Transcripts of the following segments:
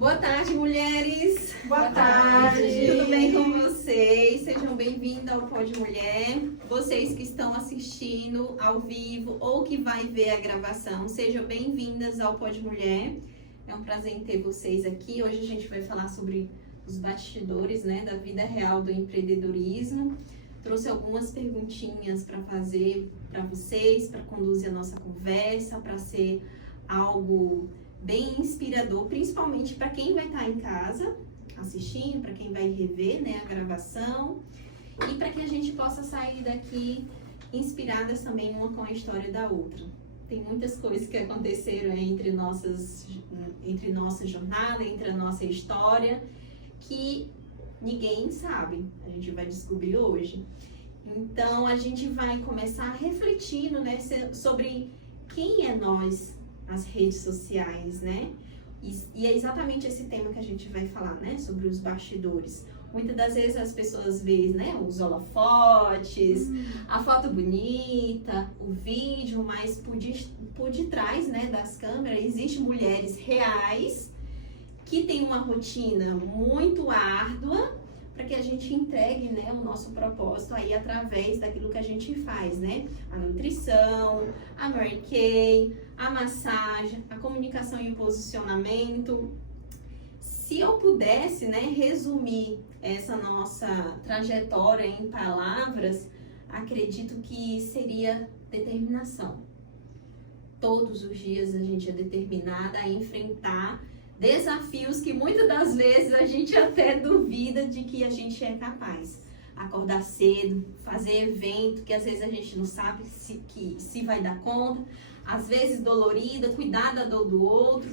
Boa tarde, mulheres! Boa tarde! Tudo bem com vocês? Sejam bem-vindas ao Pod Mulher. Vocês que estão assistindo ao vivo ou que vai ver a gravação, sejam bem-vindas ao Pod Mulher. É um prazer em ter vocês aqui. Hoje a gente vai falar sobre os bastidores, né, da vida real do empreendedorismo. Trouxe algumas perguntinhas para fazer para vocês, para conduzir a nossa conversa, para ser algo bem inspirador, principalmente para quem vai estar em casa assistindo, para quem vai rever, né, a gravação, e para que a gente possa sair daqui inspiradas também uma com a história da outra. Tem muitas coisas que aconteceram entre nossa jornada, entre a nossa história, que ninguém sabe. A gente vai descobrir hoje. Então, a gente vai começar refletindo, né, sobre quem é nós nas redes sociais, né? E é exatamente esse tema que a gente vai falar, né? Sobre os bastidores. Muitas das vezes as pessoas veem, né, os holofotes, a foto bonita, o vídeo, mas por detrás, né, das câmeras, existem mulheres reais que têm uma rotina muito árdua para que a gente entregue, né, o nosso propósito aí através daquilo que a gente faz, né? A nutrição, a Mary Kay, a massagem, a comunicação e o posicionamento. Se eu pudesse, né, resumir essa nossa trajetória em palavras, acredito que seria determinação. Todos os dias a gente é determinada a enfrentar desafios que muitas das vezes a gente até duvida de que a gente é capaz. Acordar cedo, fazer evento que às vezes a gente não sabe se vai dar conta, às vezes dolorida, cuidar da dor do outro,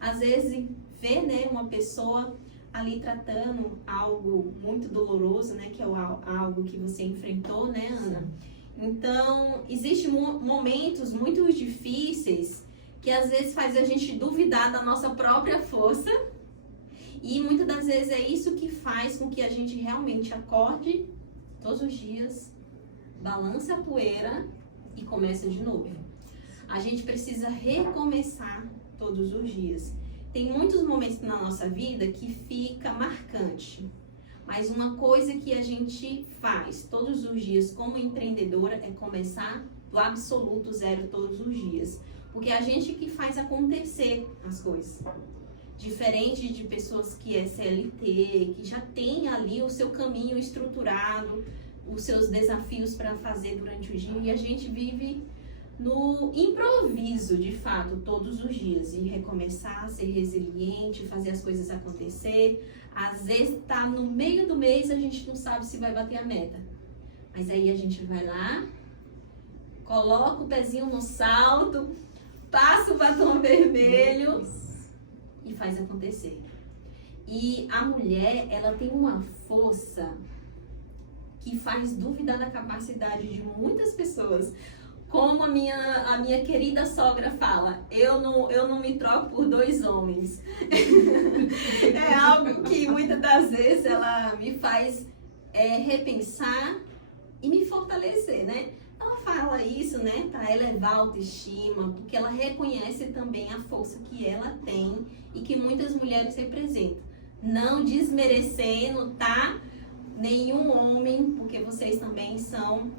às vezes ver, né, uma pessoa ali tratando algo muito doloroso, né, que é algo que você enfrentou, né, Ana? Então, existem momentos muito difíceis que às vezes faz a gente duvidar da nossa própria força, e muitas das vezes é isso que faz com que a gente realmente acorde todos os dias, balance a poeira e comece de novo. A gente precisa recomeçar todos os dias. Tem muitos momentos na nossa vida que fica marcante, mas uma coisa que a gente faz todos os dias como empreendedora é começar do absoluto zero todos os dias. Porque é a gente que faz acontecer as coisas. Diferente de pessoas que é CLT, que já tem ali o seu caminho estruturado, os seus desafios para fazer durante o dia. E a gente vive no improviso, de fato, todos os dias. E recomeçar, ser resiliente, fazer as coisas acontecer. Às vezes tá no meio do mês, a gente não sabe se vai bater a meta. Mas aí a gente vai lá, coloca o pezinho no salto, passa o batom vermelho e faz acontecer. E a mulher, ela tem uma força que faz duvidar da capacidade de muitas pessoas. Como a minha querida sogra fala, eu não me troco por dois homens. É algo que muitas das vezes ela me faz repensar e me fortalecer, né? Ela fala isso, né, para elevar a autoestima, porque ela reconhece também a força que ela tem e que muitas mulheres representam. Não desmerecendo, tá? Nenhum homem, porque vocês também são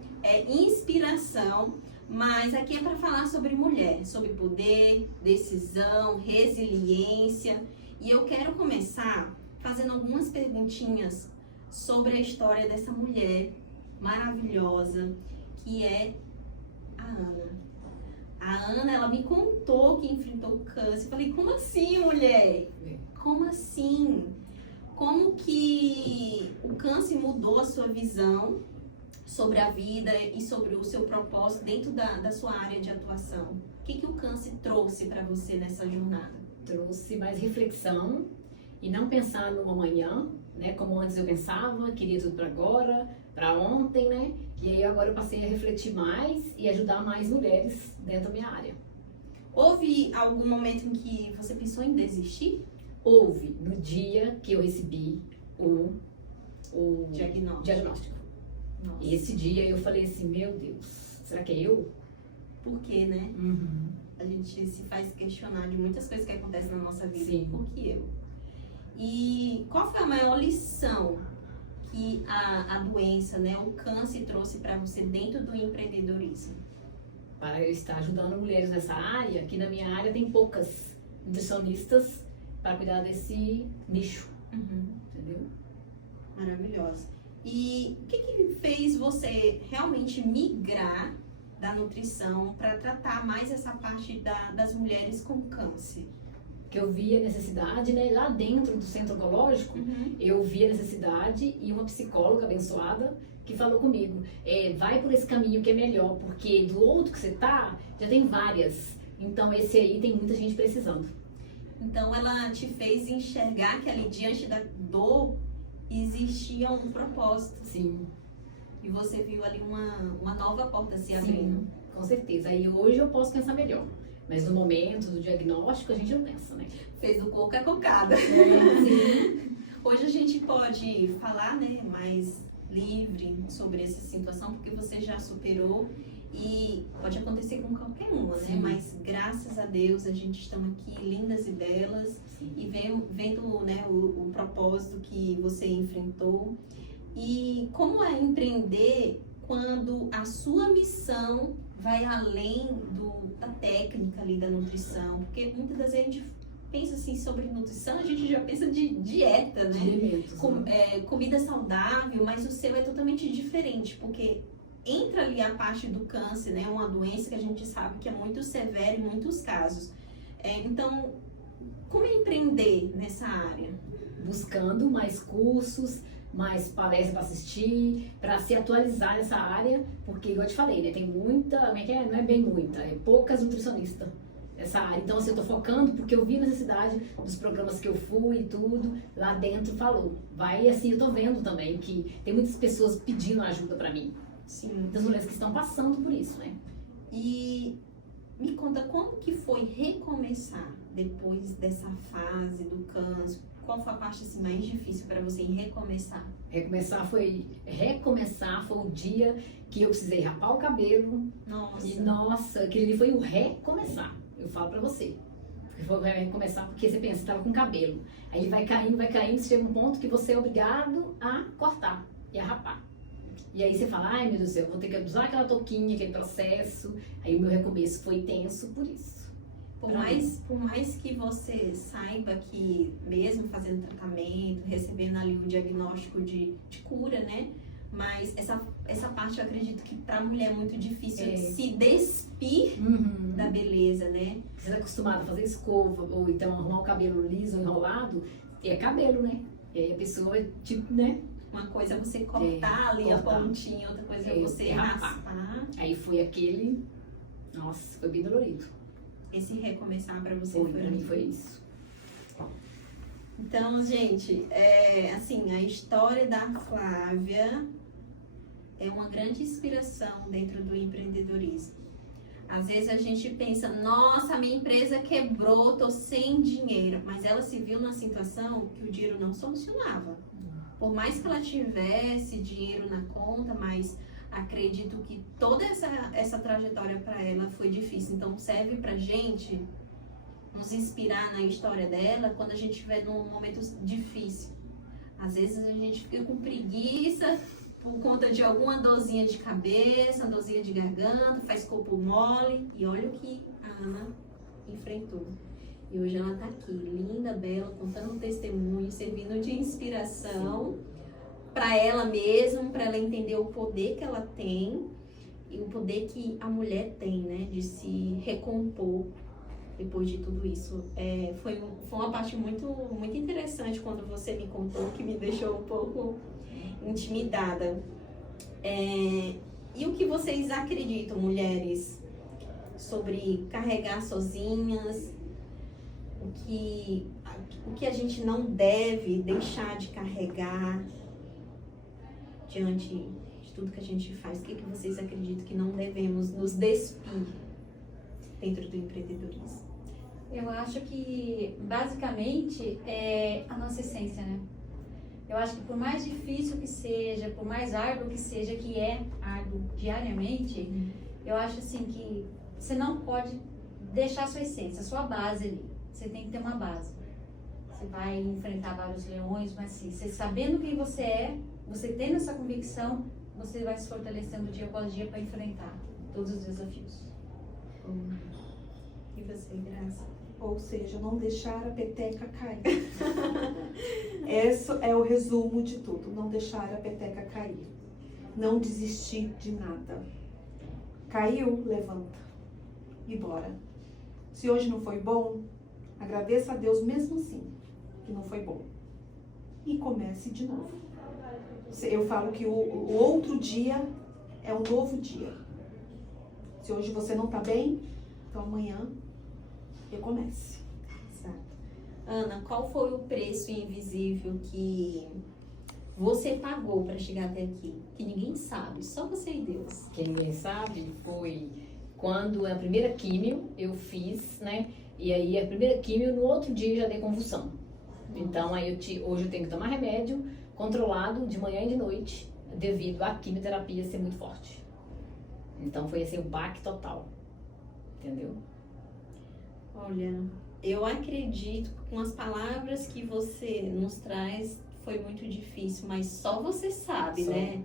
inspiração, mas aqui é para falar sobre mulher, sobre poder, decisão, resiliência. E eu quero começar fazendo algumas perguntinhas sobre a história dessa mulher maravilhosa, que é a Ana. A Ana, ela me contou que enfrentou câncer. Eu falei, como assim, mulher? Como assim? Como que o câncer mudou a sua visão sobre a vida e sobre o seu propósito dentro da sua área de atuação? O que o câncer trouxe para você nessa jornada? Trouxe mais reflexão e não pensar no amanhã, né? Como antes eu pensava, queria tudo para agora, para ontem, né? E aí agora eu passei a refletir mais e ajudar mais mulheres dentro da minha área. Houve algum momento em que você pensou em desistir? Houve, no dia que eu recebi o diagnóstico. Nossa. E esse dia eu falei assim, meu Deus, será que é eu? Por quê, né? Uhum. A gente se faz questionar de muitas coisas que acontecem na nossa vida. Sim. Por que eu? E qual foi a maior lição que a doença, né, o câncer trouxe para você dentro do empreendedorismo? Para eu estar ajudando mulheres nessa área, aqui na minha área tem poucas nutricionistas para cuidar desse nicho, entendeu? Maravilhosa. E o que fez você realmente migrar da nutrição para tratar mais essa parte das mulheres com câncer? Que eu vi a necessidade, né, lá dentro do centro oncológico, eu vi a necessidade e uma psicóloga abençoada que falou comigo, vai por esse caminho que é melhor, porque do outro que você tá, já tem várias, então esse aí tem muita gente precisando. Então ela te fez enxergar que ali diante da dor existia um propósito. Sim. E você viu ali uma nova porta se abrindo. Sim, com certeza. Aí hoje eu posso pensar melhor. Mas no momento do diagnóstico a gente não pensa, né? Fez do coco a cocada. Sim. Hoje a gente pode falar, né, mais livre sobre essa situação, porque você já superou e pode acontecer com qualquer uma, né? Sim. Mas graças a Deus a gente está aqui lindas e belas. Sim. E vendo né, o propósito que você enfrentou. E como é empreender quando a sua missão vai além da técnica ali da nutrição? Porque muitas das vezes a gente pensa assim sobre nutrição, a gente já pensa de dieta, né? De alimentos, Comida saudável, mas o seu é totalmente diferente, porque entra ali a parte do câncer, né? Uma doença que a gente sabe que é muito severa em muitos casos. Então, como é empreender nessa área? Buscando mais cursos, mais palestras para assistir, para se atualizar nessa área, porque, igual eu te falei, né, tem muita, não é bem muita, é poucas nutricionistas nessa área. Então, assim, eu tô focando porque eu vi a necessidade dos programas que eu fui e tudo, lá dentro falou. Vai, assim, eu tô vendo também que tem muitas pessoas pedindo ajuda para mim. Sim. Muitas mulheres que estão passando por isso, né? E me conta como que foi recomeçar depois dessa fase do câncer? Qual foi a parte assim, mais difícil para você em recomeçar? Recomeçar foi o dia que eu precisei rapar o cabelo. Nossa. E nossa, aquele dia foi o recomeçar. Eu falo pra você. Foi recomeçar porque você pensa, você tava com cabelo. Aí ele vai caindo, chega um ponto que você é obrigado a cortar e a rapar. E aí você fala, ai meu Deus do céu, vou ter que usar aquela touquinha, aquele processo. Aí o meu recomeço foi tenso por isso. Por mais que você saiba que mesmo fazendo tratamento, recebendo ali um diagnóstico de cura, né? Mas essa parte eu acredito que para a mulher é muito difícil se despir da beleza, né? Você está acostumado a fazer escova, ou então arrumar o cabelo liso, enrolado, é cabelo, né? E aí a pessoa, tipo, né? Uma coisa é você cortar ali a pontinha, outra coisa é você raspar. Aí foi aquele... Nossa, foi bem dolorido. Esse recomeçar para você Foi, pra mim foi isso. Então, gente, assim, a história da Flávia é uma grande inspiração dentro do empreendedorismo. Às vezes a gente pensa, nossa, minha empresa quebrou, tô sem dinheiro. Mas ela se viu numa situação que o dinheiro não solucionava. Por mais que ela tivesse dinheiro na conta, mas acredito que toda essa trajetória para ela foi difícil. Então serve pra gente nos inspirar na história dela quando a gente estiver num momento difícil. Às vezes a gente fica com preguiça por conta de alguma dorzinha de cabeça, dorzinha de garganta, faz corpo mole. E olha o que a Ana enfrentou. E hoje ela tá aqui, linda, bela, contando um testemunho, servindo de inspiração para ela mesma, para ela entender o poder que ela tem e o poder que a mulher tem, né, de se recompor depois de tudo isso. Foi uma parte muito, muito interessante quando você me contou, que me deixou um pouco intimidada. E o que vocês acreditam, mulheres, sobre carregar sozinhas? O que a gente não deve deixar de carregar diante de tudo que a gente faz? O que vocês acreditam que não devemos nos despir dentro do empreendedorismo? Eu acho que, basicamente, é a nossa essência, né? Eu acho que por mais difícil que seja, por mais árduo que seja, que é árduo diariamente, eu acho assim que você não pode deixar a sua essência, a sua base ali. Você tem que ter uma base. você vai enfrentar vários leões, mas assim, você sabendo quem você é, você tendo essa convicção, você vai se fortalecendo dia após dia para enfrentar todos os desafios. E você, Graça? Ou seja, não deixar a peteca cair. Esse é o resumo de tudo, não deixar a peteca cair. Não desistir de nada. Caiu, levanta e bora. Se hoje não foi bom, agradeça a Deus mesmo assim, que não foi bom. E comece de novo. Eu falo que o outro dia é um novo dia. Se hoje você não tá bem, então amanhã recomece. Exato. Ana, qual foi o preço invisível que você pagou para chegar até aqui? Que ninguém sabe, só você e Deus. Que ninguém sabe foi quando a primeira químio eu fiz, né? E aí a primeira químio, no outro dia eu já dei convulsão. Então aí hoje eu tenho que tomar remédio controlado de manhã e de noite, devido à quimioterapia ser muito forte. Então foi assim, um baque total. Entendeu? Olha, eu acredito que com as palavras que você nos traz foi muito difícil, mas só você sabe, Só. né?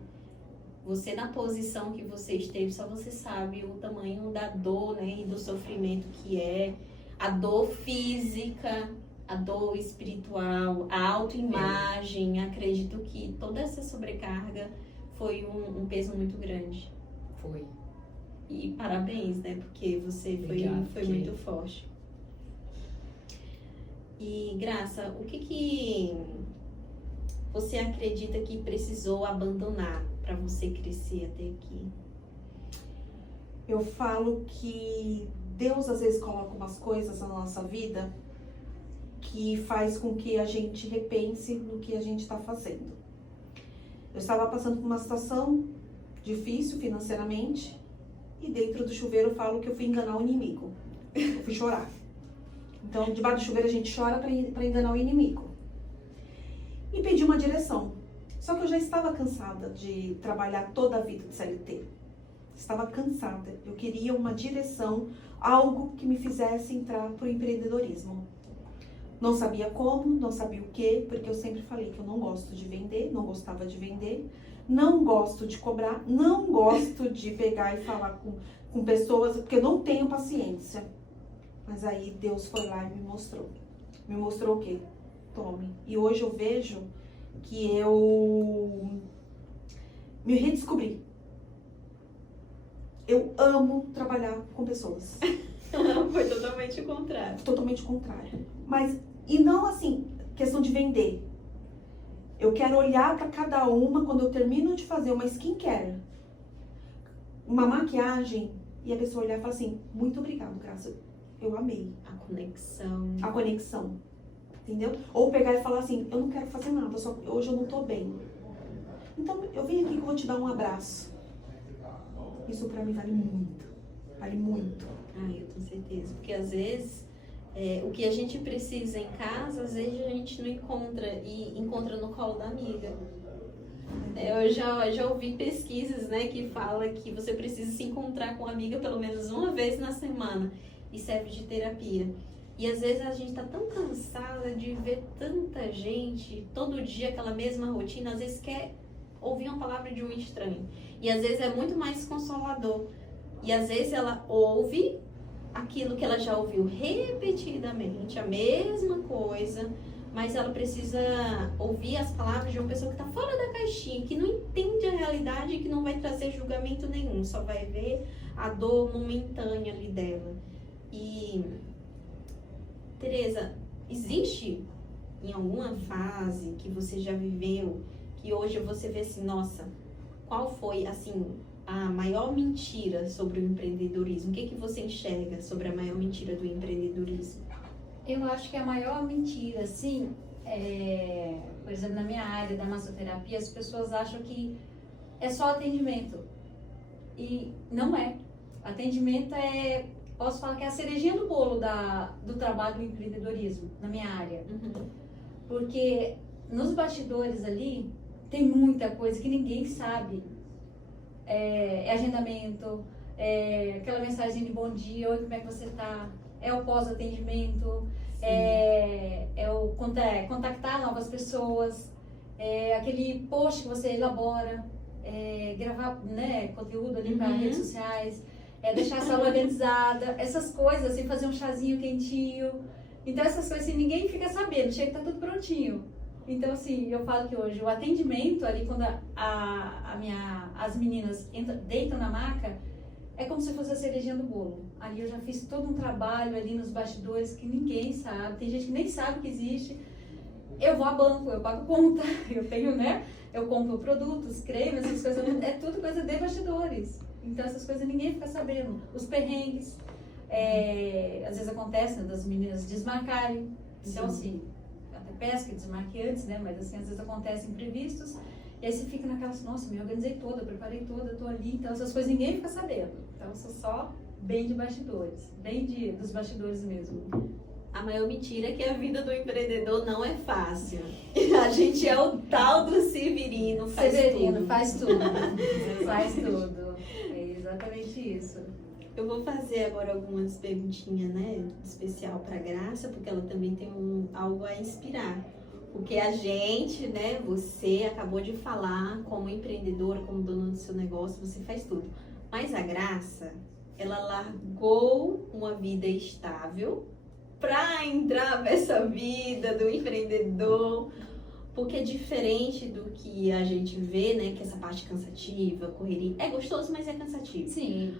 Você na posição que você esteve, só você sabe o tamanho da dor, né, e do sofrimento que é, a dor física, a dor espiritual, a autoimagem. Acredito que toda essa sobrecarga foi um peso muito grande. Foi. E parabéns, né? Porque você Obrigada, foi muito forte. E Graça, o que você acredita que precisou abandonar para você crescer até aqui? Eu falo que Deus às vezes coloca umas coisas na nossa vida que faz com que a gente repense no que a gente está fazendo. Eu estava passando por uma situação difícil financeiramente e dentro do chuveiro eu falo que eu fui enganar o inimigo. Eu fui chorar. Então, debaixo do chuveiro a gente chora para enganar o inimigo. E pedi uma direção. Só que eu já estava cansada de trabalhar toda a vida de CLT. Estava cansada. Eu queria uma direção, algo que me fizesse entrar para o empreendedorismo. Não sabia como, não sabia o quê, porque eu sempre falei que eu não gosto de vender, não gostava de vender, não gosto de cobrar, não gosto de pegar e falar com pessoas, porque eu não tenho paciência. Mas aí Deus foi lá e me mostrou. Me mostrou o quê? Tome. E hoje eu vejo que eu me redescobri. Eu amo trabalhar com pessoas. Foi totalmente o contrário. Totalmente o contrário. Mas, e não assim, questão de vender. Eu quero olhar para cada uma quando eu termino de fazer uma skincare, uma maquiagem, e a pessoa olhar e falar assim, muito obrigado, Graça. Eu amei. A conexão. A conexão. Entendeu? Ou pegar e falar assim, eu não quero fazer nada, só hoje eu não tô bem. Então, eu venho aqui que eu vou te dar um abraço. Isso pra mim vale muito. Vale muito. Ah, eu tenho certeza. Porque às vezes, o que a gente precisa em casa, às vezes a gente não encontra e encontra no colo da amiga. Eu já ouvi pesquisas, né, que fala que você precisa se encontrar com a amiga pelo menos uma vez na semana. E serve de terapia. E às vezes a gente tá tão cansada de ver tanta gente, todo dia aquela mesma rotina, às vezes quer ouvir uma palavra de um estranho. E às vezes é muito mais consolador. E às vezes ela ouve aquilo que ela já ouviu repetidamente, a mesma coisa, mas ela precisa ouvir as palavras de uma pessoa que está fora da caixinha, que não entende a realidade e que não vai trazer julgamento nenhum, só vai ver a dor momentânea ali dela. E, Tereza, existe em alguma fase que você já viveu, que hoje você vê assim, nossa, qual foi, assim, a maior mentira sobre o empreendedorismo? O que você enxerga sobre a maior mentira do empreendedorismo? Eu acho que a maior mentira, assim, por exemplo, na minha área da massoterapia, as pessoas acham que é só atendimento. E não é. Atendimento posso falar que é a cerejinha do bolo do trabalho do empreendedorismo, na minha área. Uhum. Porque nos bastidores ali, tem muita coisa que ninguém sabe. Agendamento, aquela mensagem de bom dia, oi, como é que você tá? É o pós-atendimento, Contactar novas pessoas, aquele post que você elabora, gravar, né, conteúdo ali para redes sociais, deixar a sala organizada, essas coisas, assim, fazer um chazinho quentinho. Então essas coisas assim, ninguém fica sabendo, chega que tá tudo prontinho. Então assim, eu falo que hoje o atendimento ali, quando as meninas deitam na maca, é como se fosse a cerejinha do bolo. Ali eu já fiz todo um trabalho ali nos bastidores que ninguém sabe, tem gente que nem sabe que existe. Eu vou a banco, eu pago conta, eu tenho, né? Eu compro produtos, cremes, essas coisas, é tudo coisa de bastidores. Então essas coisas ninguém fica sabendo. Os perrengues, às vezes acontece, né, das meninas desmarcarem. Então assim, até peço que desmarque antes, né? Mas assim, às vezes acontecem imprevistos. E aí você fica naquela, nossa, me organizei toda, preparei toda, tô ali. Então essas coisas ninguém fica sabendo. Então eu sou só bem de bastidores, dos bastidores mesmo. A maior mentira é que a vida do empreendedor não é fácil. A gente é o tal do Severino, faz tudo. Faz tudo. Faz tudo. É exatamente isso. Eu vou fazer agora algumas perguntinhas, né, especial para Graça, porque ela também tem algo a inspirar. Porque a gente, né, você acabou de falar como empreendedora, como dona do seu negócio, você faz tudo. Mas a Graça, ela largou uma vida estável para entrar nessa vida do empreendedor, porque é diferente do que a gente vê, né, que essa parte cansativa, correria, é gostoso, mas é cansativo. Sim.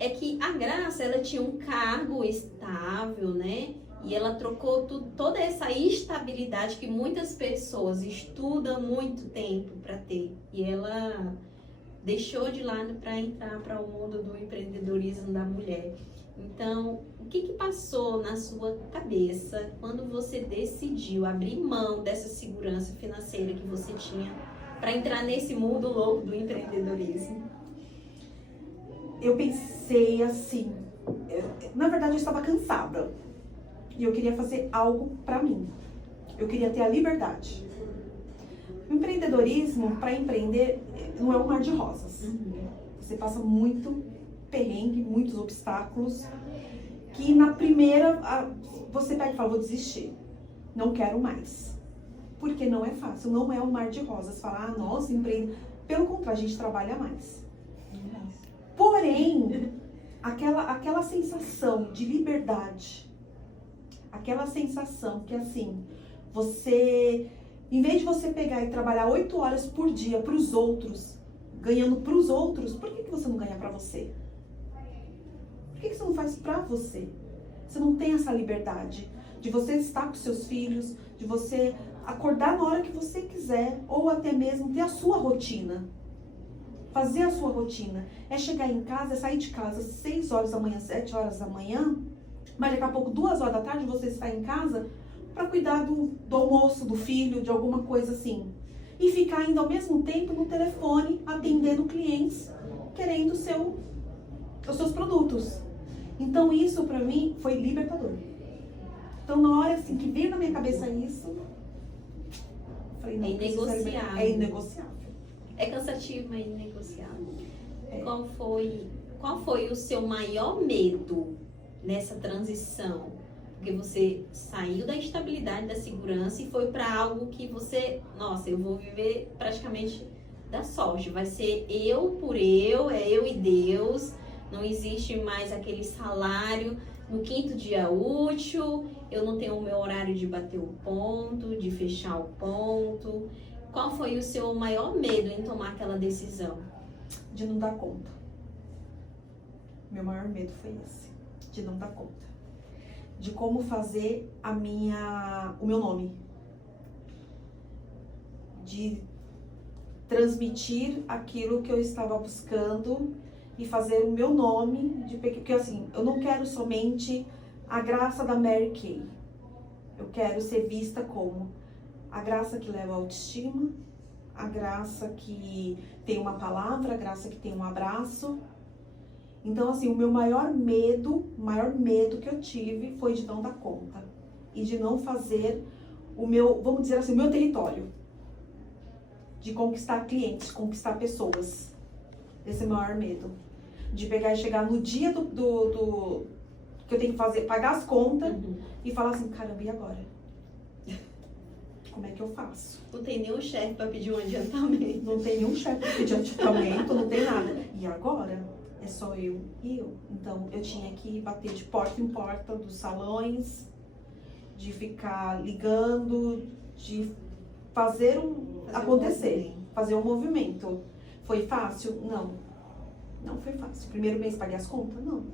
É que a Graça, ela tinha um cargo estável, né, e ela trocou toda essa estabilidade que muitas pessoas estudam muito tempo para ter, e ela deixou de lado para entrar para o mundo do empreendedorismo da mulher. Então, o que passou na sua cabeça quando você decidiu abrir mão dessa segurança financeira que você tinha para entrar nesse mundo louco do empreendedorismo? Eu pensei assim, na verdade eu estava cansada e eu queria fazer algo para mim. Eu queria ter a liberdade. O empreendedorismo, para empreender, não é um mar de rosas. Você passa muito perrengue, muitos obstáculos, que na primeira você pega e fala, vou desistir, não quero mais. Porque não é fácil, não é um mar de rosas. Falar, nossa, empreende. Pelo contrário, a gente trabalha mais. Porém, aquela sensação de liberdade, aquela sensação que assim, você, em vez de você pegar e trabalhar 8 horas por dia para os outros, ganhando para os outros, por que você não ganha para você? Por que você não faz pra você? Você não tem essa liberdade de você estar com seus filhos, de você acordar na hora que você quiser, ou até mesmo ter a sua rotina. Fazer a sua rotina. É chegar em casa, é sair de casa às 6 horas da manhã, 7 horas da manhã, mas daqui a pouco 2 horas da tarde você está em casa para cuidar do almoço, do filho, de alguma coisa assim. E ficar ainda ao mesmo tempo no telefone, atendendo clientes, querendo os seus produtos. Então isso pra mim foi libertador. Então na hora assim que veio na minha cabeça isso, eu falei, não, é inegociável. É inegociável. É cansativo, mas inegociável. Qual foi o seu maior medo nessa transição? Porque você saiu da estabilidade, da segurança e foi para algo que você, nossa, eu vou viver praticamente da sorte. Vai ser eu por eu, é eu e Deus. Não existe mais aquele salário no 5º dia útil, eu não tenho o meu horário de bater o ponto, de fechar o ponto. Qual foi o seu maior medo em tomar aquela decisão? De não dar conta. Meu maior medo foi esse, de não dar conta. De como fazer o meu nome. De transmitir aquilo que eu estava buscando e fazer o meu nome, porque assim, eu não quero somente a Graça da Mary Kay. Eu quero ser vista como a Graça que leva a autoestima, a Graça que tem uma palavra, a Graça que tem um abraço. Então assim, o meu maior medo que eu tive foi de não dar conta e de não fazer o meu, vamos dizer assim, o meu território. De conquistar clientes, conquistar pessoas. Esse é o maior medo. De pegar e chegar no dia que eu tenho que pagar as contas, e falar assim, caramba, e agora? Como é que eu faço? Não tem nenhum chefe para pedir um adiantamento. Não tem nenhum chefe para pedir adiantamento, não tem nada. E agora? É só eu e eu. Então, eu tinha que bater de porta em porta dos salões, de ficar ligando, de fazer acontecer, fazer um movimento. Foi fácil? Não. Não foi fácil. Primeiro mês paguei as contas? Não.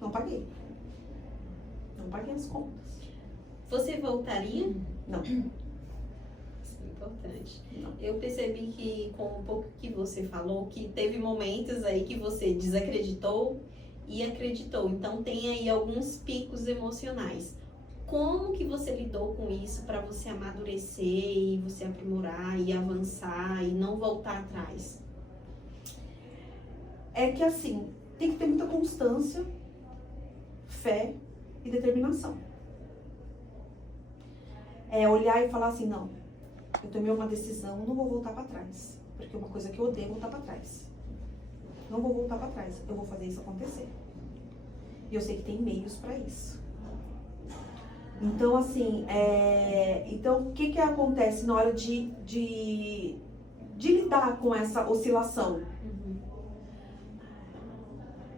Não paguei. Não paguei as contas. Você voltaria? Não. Isso é importante. Não. Eu percebi que, com um pouco que você falou, que teve momentos aí que você desacreditou e acreditou. Então, tem aí alguns picos emocionais. Como que você lidou com isso para você amadurecer e você aprimorar e avançar e não voltar atrás? É que assim, tem que ter muita constância, fé e determinação. É olhar e falar assim, não, eu tomei uma decisão, não vou voltar para trás. Porque uma coisa que eu odeio é voltar para trás. Não vou voltar para trás, eu vou fazer isso acontecer. E eu sei que tem meios para isso. Então, assim, então o que acontece na hora de lidar com essa oscilação?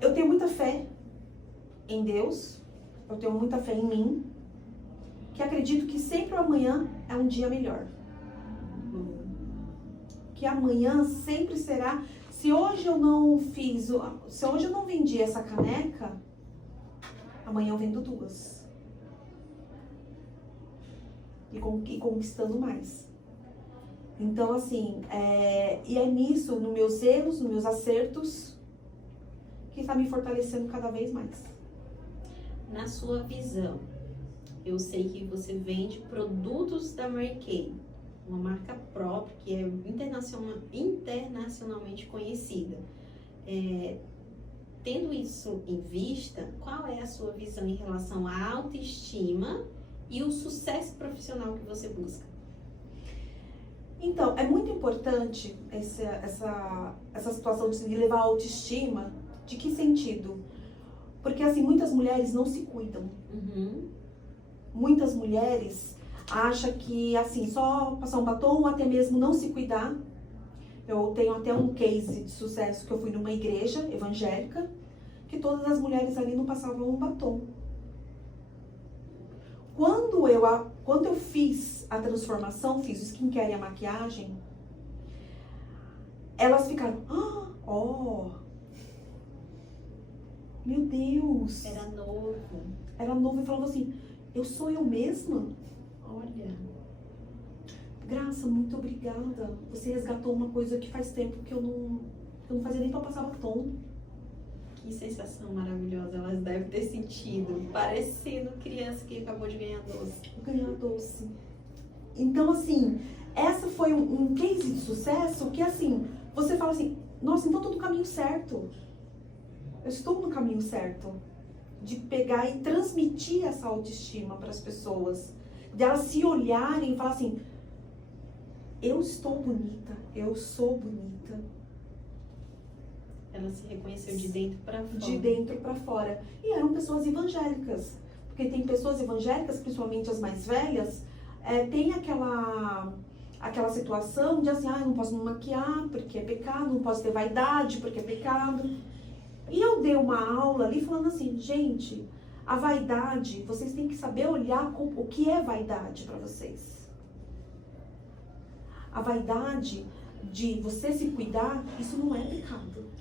Eu tenho muita fé em Deus, eu tenho muita fé em mim, que acredito que sempre o amanhã é um dia melhor. Que amanhã sempre será. Se hoje eu não vendi essa caneca, amanhã eu vendo 2. E conquistando mais. Então, assim, e é nisso, nos meus erros, nos meus acertos, que está me fortalecendo cada vez mais. Na sua visão, eu sei que você vende produtos da Mary Kay, uma marca própria que é internacionalmente conhecida. Tendo isso em vista, qual é a sua visão em relação à autoestima e o sucesso profissional que você busca? Então, é muito importante essa situação de levar a autoestima. De que sentido? Porque, assim, muitas mulheres não se cuidam. Muitas mulheres acham que, assim, só passar um batom ou até mesmo não se cuidar. Eu tenho até um case de sucesso que eu fui numa igreja evangélica, que todas as mulheres ali não passavam um batom. Quando eu fiz a transformação, fiz o skincare e a maquiagem, elas ficaram, meu Deus. Era novo. Era novo e falava assim, eu sou eu mesma? Olha. Graça, muito obrigada. Você resgatou uma coisa que faz tempo que eu não fazia nem pra passar batom. Que sensação maravilhosa elas devem ter sentido, parecendo criança que acabou de ganhar doce. Ganhar doce. Então, assim, essa foi um case de sucesso que, assim, você fala assim, nossa, então eu tô no caminho certo. Eu estou no caminho certo. De pegar e transmitir essa autoestima para as pessoas. De elas se olharem e falar assim, eu estou bonita, eu sou bonita. Ela se reconheceu de dentro para fora. De dentro para fora. E eram pessoas evangélicas. Porque tem pessoas evangélicas, principalmente as mais velhas, tem aquela situação de assim, não posso me maquiar porque é pecado, não posso ter vaidade porque é pecado. E eu dei uma aula ali falando assim, gente, a vaidade, vocês têm que saber olhar o que é vaidade para vocês. A vaidade de você se cuidar, isso não é pecado.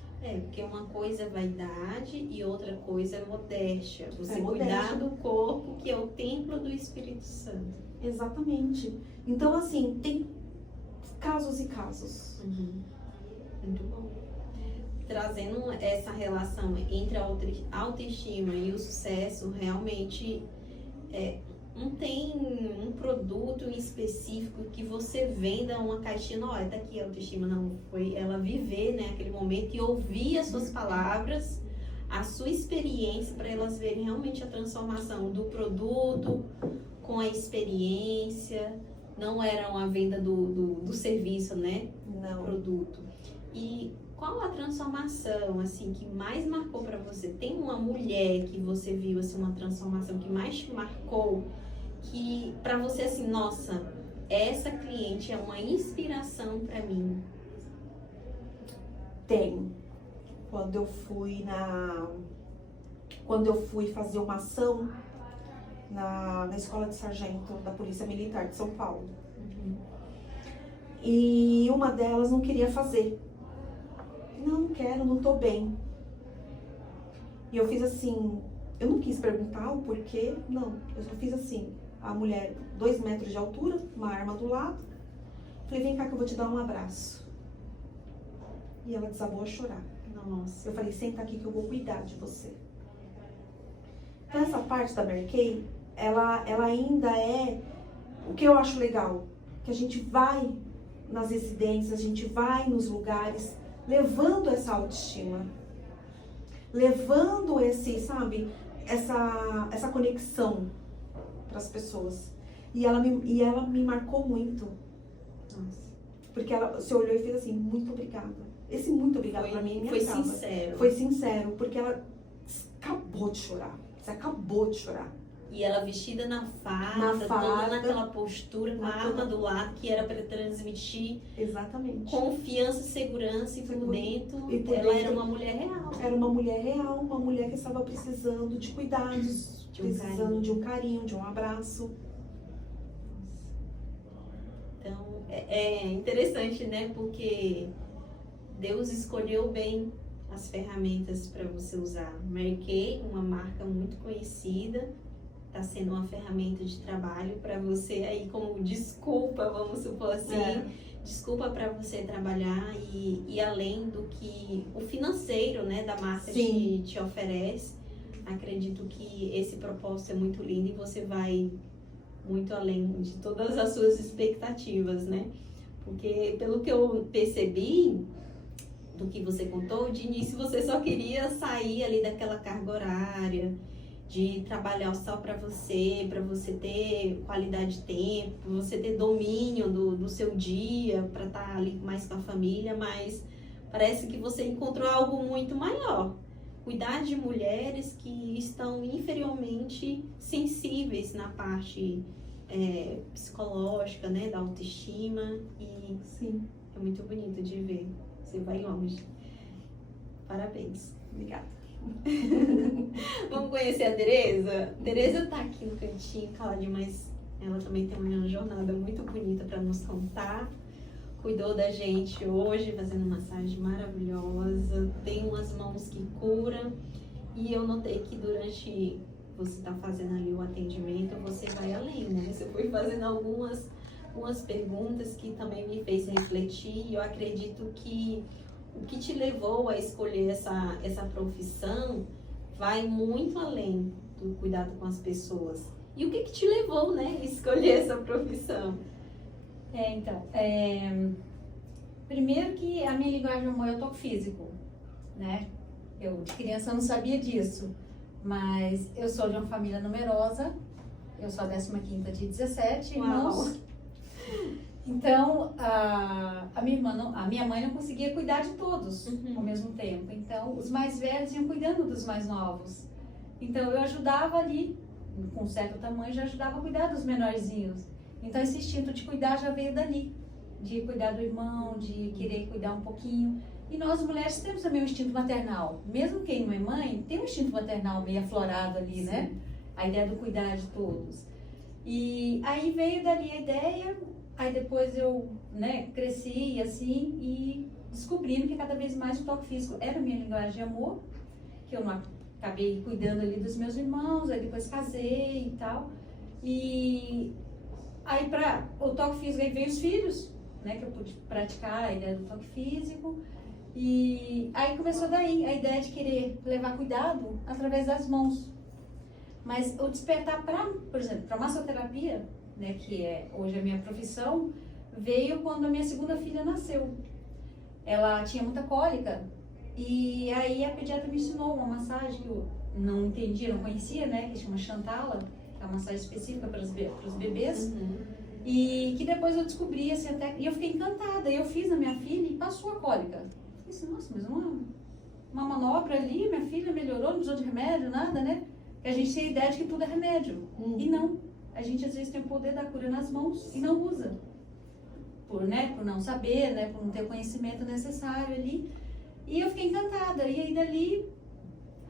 Porque uma coisa é vaidade e outra coisa é modéstia. Você modéstia. Cuidar do corpo, que é o templo do Espírito Santo. Exatamente. Então, assim, tem casos e casos. Muito bom. Trazendo essa relação entre a autoestima e o sucesso, realmente não tem um produto em específico que você venda uma caixinha, não, tá aqui a autoestima, não. Foi ela viver, né, aquele momento e ouvir as suas palavras, a sua experiência, para elas verem realmente a transformação do produto com a experiência. Não era uma venda do serviço, né? Não. Produto. E qual a transformação, assim, que mais marcou para você? Tem uma mulher que você viu, assim, uma transformação que mais te marcou, que para você, assim, nossa, essa cliente é uma inspiração para mim? Tem. Quando eu fui fazer uma ação na escola de sargento da Polícia Militar de São Paulo. E uma delas não queria fazer. Não quero, não tô bem. E eu fiz assim, eu não quis perguntar o porquê, não. Eu só fiz assim, a mulher 2 metros de altura, uma arma do lado. Falei, vem cá que eu vou te dar um abraço. E ela desabou a chorar. Nossa. Eu falei, senta aqui que eu vou cuidar de você. Então essa parte da Mary Kay, ela ainda é o que eu acho legal. Que a gente vai nas residências, a gente vai nos lugares, levando essa autoestima. Levando essa conexão para as pessoas. E ela me marcou muito. Nossa. Porque ela se olhou e fez assim, muito obrigada. Esse muito obrigada pra mim Foi acaba. sincero. Foi sincero, porque ela acabou de chorar. Você acabou de chorar. E ela vestida na farda, Na toda farda. naquela postura, com a arma do lado, que era para transmitir Exatamente. confiança, segurança e por dentro, E por ela dentro- era uma mulher real. Era uma mulher real, uma mulher que estava precisando de cuidados, De um precisando carinho. de um carinho, de um abraço. Então, é interessante, né? Porque Deus escolheu bem as ferramentas para você usar. Mary Kay, uma marca muito conhecida, está sendo uma ferramenta de trabalho para você aí como desculpa, vamos supor assim, desculpa para você trabalhar e além do que o financeiro, né, da marca te oferece. Acredito que esse propósito é muito lindo e você vai muito além de todas as suas expectativas, né? Porque pelo que eu percebi do que você contou, de início você só queria sair ali daquela carga horária, de trabalhar só para você ter qualidade de tempo, você ter domínio do seu dia, para estar ali mais com a família, mas parece que você encontrou algo muito maior. Cuidar de mulheres que estão inferiormente sensíveis na parte psicológica, né, da autoestima, e Sim. é muito bonito de ver. Você vai longe. Parabéns. Obrigada. Vamos conhecer a Tereza? Tereza tá aqui no cantinho, caladinha, mas ela também tem uma jornada muito bonita para nos contar. Cuidou da gente hoje, fazendo massagem maravilhosa. Tem umas mãos que curam. E eu notei que durante você tá fazendo ali o atendimento, você vai além, né? Você foi fazendo algumas perguntas que também me fez refletir. E eu acredito que o que te levou a escolher essa profissão vai muito além do cuidado com as pessoas. E o que te levou, né, a escolher essa profissão? Primeiro que a minha linguagem de amor é o toque físico, né? Eu de criança não sabia disso, mas eu sou de uma família numerosa, eu sou a 15ª de 17 irmãos. Uau. Então, a minha mãe não conseguia cuidar de todos ao mesmo tempo. Então, os mais velhos iam cuidando dos mais novos. Então, eu ajudava ali, com um certo tamanho, já ajudava a cuidar dos menorzinhos. Então, esse instinto de cuidar já veio dali. De cuidar do irmão, de querer cuidar um pouquinho. E nós, mulheres, temos também um instinto maternal. Mesmo quem não é mãe, tem um instinto maternal meio aflorado ali, né? A ideia do cuidar de todos. E aí veio dali a ideia, aí depois eu, né, cresci assim e descobrindo que cada vez mais o toque físico era a minha linguagem de amor, que eu não acabei cuidando ali dos meus irmãos, aí depois casei e tal. E aí para o toque físico aí veio os filhos, né, que eu pude praticar a ideia do toque físico. E aí começou daí a ideia de querer levar cuidado através das mãos. Mas o despertar por exemplo, para massoterapia, né, que é hoje a minha profissão, veio quando a minha segunda filha nasceu. Ela tinha muita cólica e aí a pediatra me ensinou uma massagem que eu não entendia, não conhecia, né, que chama Chantala, que é uma massagem específica para os bebês. E que depois eu descobri, assim, e eu fiquei encantada. Eu fiz na minha filha e passou a cólica. pensei, nossa, mas uma manobra ali, minha filha melhorou, não precisou de remédio, nada, né? E a gente tem a ideia de que tudo é remédio. E não. A gente às vezes tem o poder da cura nas mãos e não usa. Por não saber, né? Por não ter o conhecimento necessário ali. E eu fiquei encantada. E aí dali,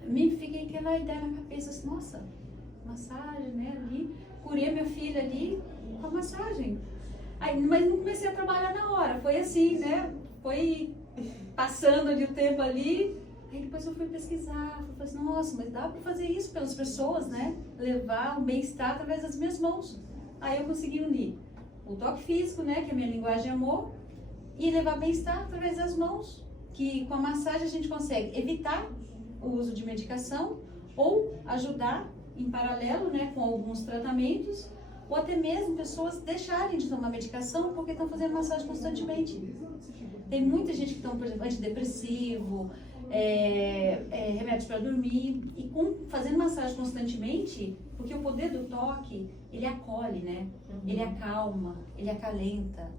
me fiquei aquela ideia na cabeça, assim, nossa, massagem, né? Ali, curei minha filha ali com a massagem. Aí, mas não comecei a trabalhar na hora. Foi assim, né? Foi passando de um tempo ali. Aí depois eu fui pesquisar, fui falar assim, nossa, mas dá para fazer isso pelas pessoas, né? Levar o bem-estar através das minhas mãos. Aí eu consegui unir o toque físico, né, que é a minha linguagem de amor, e levar bem-estar através das mãos, que com a massagem a gente consegue evitar o uso de medicação ou ajudar em paralelo, né, com alguns tratamentos, ou até mesmo pessoas deixarem de tomar medicação porque estão fazendo massagem constantemente. Tem muita gente que toma, por exemplo, antidepressivo, remédios para dormir, e fazendo massagem constantemente, porque o poder do toque, ele acolhe, né? Ele acalma, ele acalenta.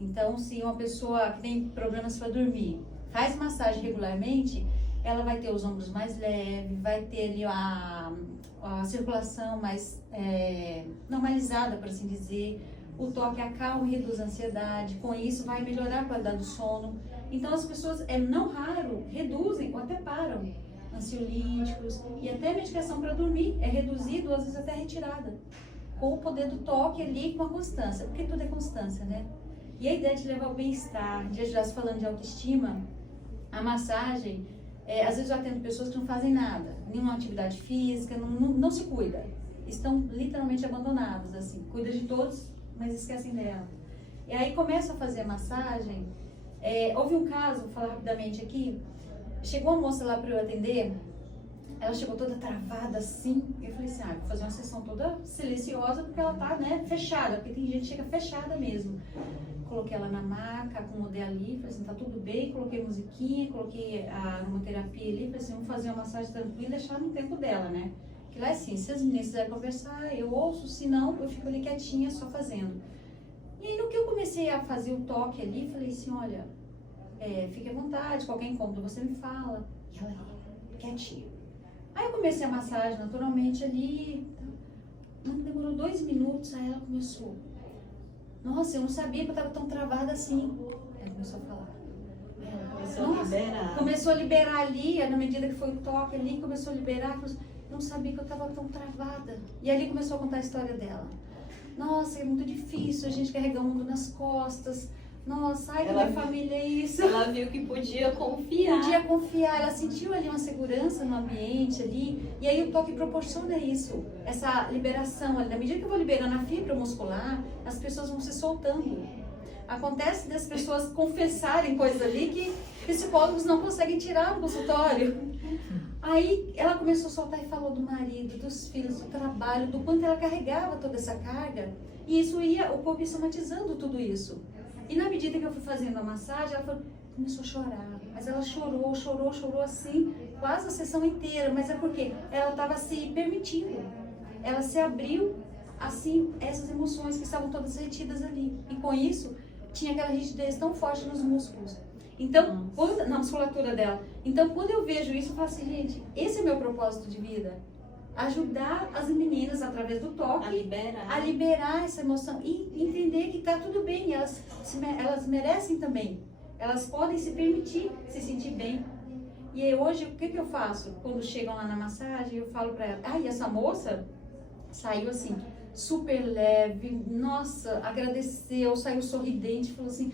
Então, se uma pessoa que tem problemas para dormir faz massagem regularmente, ela vai ter os ombros mais leves, vai ter ali a circulação mais normalizada, por assim dizer. O toque acalma e reduz a ansiedade, com isso vai melhorar a qualidade do sono. Então as pessoas, não raro, reduzem ou até param ansiolíticos e até medicação para dormir é reduzido, às vezes até retirada, com o poder do toque ali com a constância, porque tudo é constância, né? E a ideia de levar o bem-estar, de ajudar, falando de autoestima, a massagem, às vezes eu atendo pessoas que não fazem nada, nenhuma atividade física, não se cuida, estão literalmente abandonadas, assim, cuida de todos, mas esquecem dela. E aí começam a fazer a massagem. Houve um caso, vou falar rapidamente aqui, chegou uma moça lá para eu atender, ela chegou toda travada assim, e eu falei assim, vou fazer uma sessão toda silenciosa porque ela tá, né, fechada, porque tem gente que chega fechada mesmo. Coloquei ela na maca, acomodei ali, falei assim, tá tudo bem, coloquei musiquinha, coloquei a aromaterapia ali, falei assim, vamos fazer uma massagem tranquila e deixar no tempo dela, né? Que lá é assim, se as meninas quiserem conversar, eu ouço, se não, eu fico ali quietinha, só fazendo. E aí, no que eu comecei a fazer o toque ali, falei assim, olha, fique à vontade, qualquer incômodo você me fala. E ela quietinha. Aí eu comecei a massagem naturalmente ali, não demorou 2 minutos, aí ela começou. Nossa, eu não sabia que eu estava tão travada assim. Aí começou a falar. Começou a liberar ali, na medida que foi o toque ali, começou a liberar, não sabia que eu estava tão travada. E ali começou a contar a história dela. Nossa, é muito difícil a gente carregar o mundo nas costas. Nossa, ai, da minha família é isso. Ela viu que podia confiar. Podia confiar, ela sentiu ali uma segurança no ambiente ali. E aí o toque proporciona isso, essa liberação ali. Na medida que eu vou liberando a fibra muscular, as pessoas vão se soltando. Acontece das pessoas confessarem coisas ali que psicólogos não conseguem tirar do consultório. Aí ela começou a soltar e falou do marido, dos filhos, do trabalho, do quanto ela carregava toda essa carga. E isso o corpo ia somatizando tudo isso. E na medida que eu fui fazendo a massagem, ela começou a chorar. Mas ela chorou assim, quase a sessão inteira. Mas é porque ela estava se permitindo. Ela se abriu, assim, essas emoções que estavam todas retidas ali. E com isso, tinha aquela rigidez tão forte nos músculos. Então, na musculatura dela. Então, quando eu vejo isso, eu falo assim, gente, esse é meu propósito de vida. Ajudar as meninas, através do toque, a liberar essa emoção e entender que tá tudo bem, elas merecem também. Elas podem se permitir se sentir bem. E aí, hoje, o que eu faço? Quando chegam lá na massagem, eu falo pra ela, e essa moça saiu assim, super leve, nossa, agradeceu, saiu sorridente, falou assim,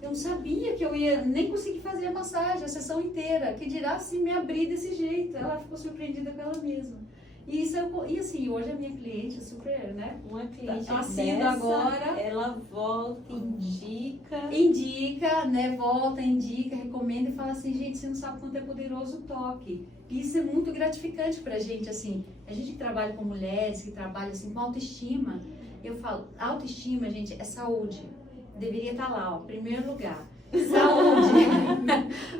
eu não sabia que eu ia nem conseguir fazer a massagem, a sessão inteira, que dirá assim me abrir desse jeito. Ela ficou surpreendida com ela mesma. E assim, hoje a minha cliente é super, né? Uma cliente dessa, agora, ela volta, indica, né? Volta, indica, recomenda e fala assim, gente, você não sabe quanto é poderoso o toque. E isso é muito gratificante pra gente, assim. A gente que trabalha com mulheres, que trabalha assim com autoestima, eu falo, autoestima, gente, é saúde. Deveria estar lá, ó, primeiro lugar. Saúde.